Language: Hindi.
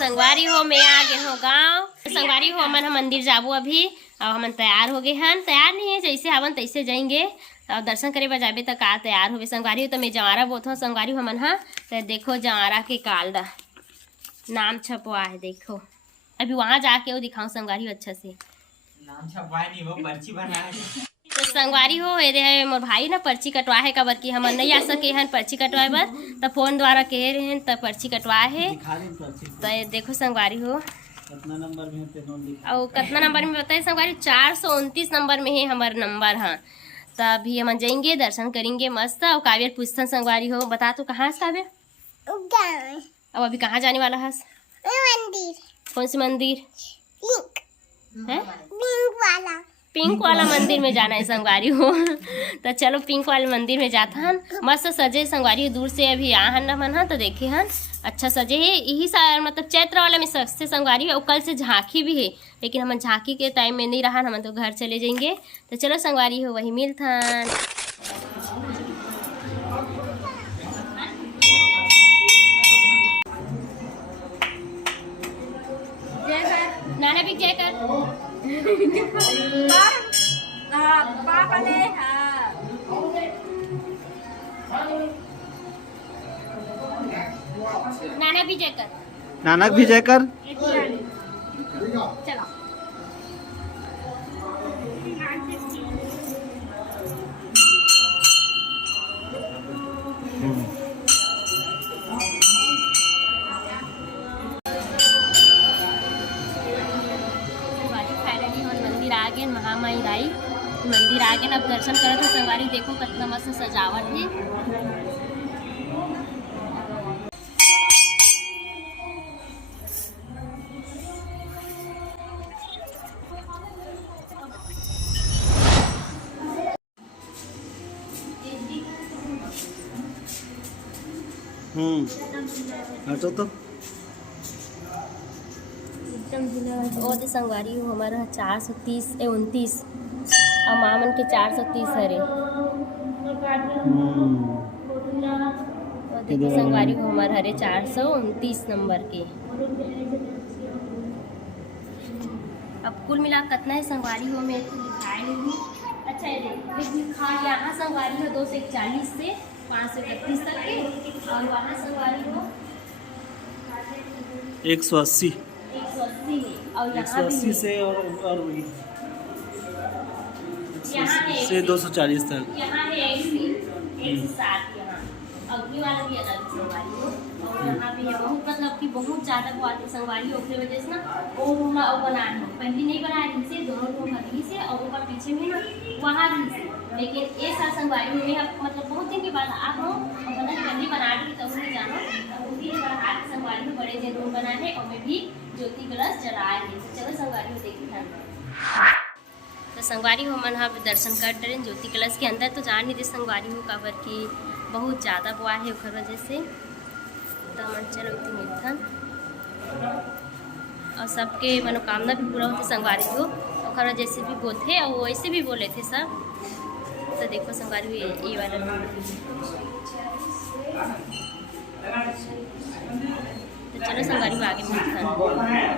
संगवारी हो मैं आ गए हो गाँव। संगवारी हो हमन हम मंदिर जाबो अभी और हमन तैयार हो गए हन। तैयार नहीं है जैसे हवन तैसे जाएंगे और दर्शन करे बर जाबे तो का तैयार होवे। संगवारी हो तो मैं जवारा बोथ हूँ संगवारी हमन हाँ। तो देखो जवारा के कालदा नाम छपवा है देखो। अभी वहाँ जाके वो दिखाऊं संगवारी हो अच्छा से नाम छपवाए नहीं वो पर्ची बनाए। तो संगवारी हो दे है मोर भाई ना पर्ची कटवा है काबर की हमन नहीं आ सके हन पर्ची कटवाए बर तो फोन द्वारा कहे रहे हैं तो पर्ची कटवाए है। तो देखो संगवारी हो कितना नंबर में और कितना नंबर में बताए संगवारी 429 नंबर में है हमारा नंबर हाँ। तो अभी हम जाएंगे दर्शन करेंगे मस्त। और काव्य पूछता संगवारी हो बता तो कहाँ से काव्य अब अभी कहाँ जाने वाला है? मंदिर। कौन सी मंदिर है? पिंक वाला मंदिर में जाना है संगवारी हो। तो चलो पिंक वाले मंदिर में जाता हन। मस्त सजे संगवारी हो दूर से अभी आहन मन हा तो देखे हन अच्छा सजे है। यही मतलब चैत्र वाला में सस्ते संगवारी है और कल से झांकी भी है लेकिन हम झांकी के टाइम में नहीं रहा हम तो घर चले जाएंगे। तो चलो संगवारी हो वही मिलथन। नाना भी जय कर नाना भी जय कर नानक भी जय कर। चलो मंदिर आ गए महामाई राई मंदिर आ गए अब दर्शन करत है संगवारी देखो कितना मस्त सजावट है। हटो तो एकदम ओ दे संगवारी हो हमारा 430 और मामन के 430 हरे। और देखो संगवारी हो हमारे हरे 429 नंबर के। अब कुल मिला कितना है संगवारी हो मैं लिखाए नहीं। अच्छा ये देखो यहाँ संगवारी हो 241 से 531 तक के और वहाँ संगवारी हो 180 और यहाँ भी से और यहाँ से 240 तक। यहाँ है 160 यहाँ अग्नि वाला भी अलग संगवारी हो और यहाँ भी है बहुत मतलब कि बहुत ज़्यादा वो आते संगवारी हो की वजह से ना वो बना है पहले नहीं बनाया ढंग से दोनों रूम अभी से और ऊपर पीछे में ना वहाँ भी से लेकिन एक साल संगवारी में मतलब बहुत दिन के बाद आप हो और पहले बना दी तो नहीं जानो उसी संगवारी में बड़े जो रूम बना है और मैं भी ज्योति कलश जलाए है। चलो संगवारी हो देखी तो संगवारी हो मन हाँ दर्शन कर डरे ज्योति कलश के अंदर तो जान नहीं दे संगवारी हो काबर की बहुत ज़्यादा बुआ है उखर वजह से। तो मन चलो मिलथन और सबके मनोकामना भी पूरा होते संगवारी हो और वजह से भी बोलते और वैसे भी बोले थे सब। तो देखो संगवारी ये वाला तो चलो संगवारी आगे मिलथन।